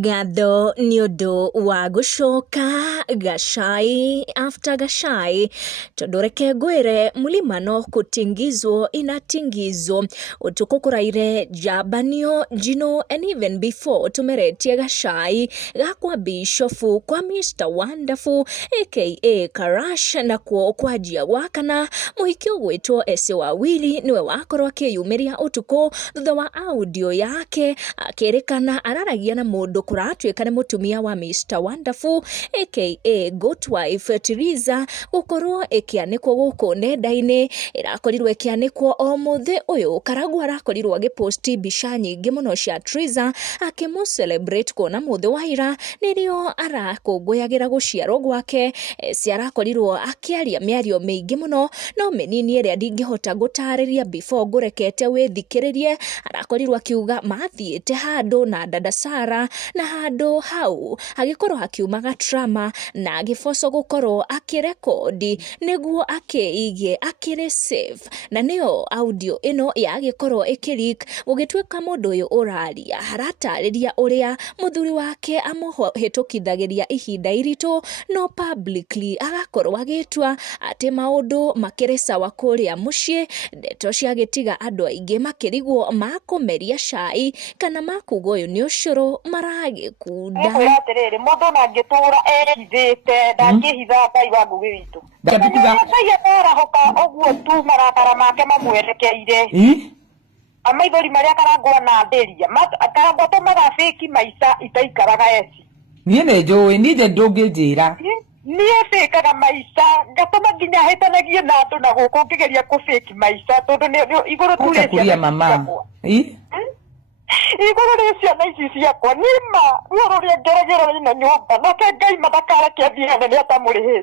Gatho niondo wa gucoka gacai after gacai tondu reke ngwire mulima no kutingizwo inatingizwo utuko kuraire jabanio jino and even before tumeretie gacai gakwa bishofu kwa Mr. Wonderful aka Karash na kwajia gwakana muhikio gwitwo ese wawili niwe wakorwo akiyumiria utuko thutha wa audio yake akerekana araragia na mundu kuratuika ni mutumia wa Mr. Wonderful aka Goat Wife Teresa gukorwo ikianikwo guku nenda-ini irakorirwo ikianikwo o muthe uyu Karagwa arakorirwo agiposti bica nyingi muno cia Teresa akimu celebrate kuona muthe wa ira nirio arakungũyagira guciarwo gwake ciarakorirwo akiaria miario mingi muno no menini iria ndingihota gutariria before ngurekete withikiririe arakorirwo akiuga mathiete handu na dada Sara na handu hau agikorwo akiumaga drama na agifoco gukorwo akirekodi niguo akiige akire save na nio audio ino yagikorwo ikilik gugitwika mundu uyu uraria haratariria uria muthuri wake amuhitukithagiria ihinda iritu no publicly agakorwo agitwa ati maundu makire sawa kuria mucii ndeto ciagitiga andu aingi makirigwo makumeria cai kana makuga uyu ni ucuru maragikunda atiriri mundu nangitura erithite ndangihitha Ngai wa ngugi witu Ngai arahoka oguo tu marakara make mamwerekeire amaithori maria Karagwa na Theria Karagwa tomaga fake maica itaikaraga eci nie ne njui nije ndungijira nie fikaga maica ngatuma nginya hitanagie na andu na guku ngigeria ku fake maica tondu ni iguru tu cia mama iguru ni ciana ici ciakwa nima ruo ruria ngeragera ina nyumba nake Ngai mathakara kiathia nene atamurihi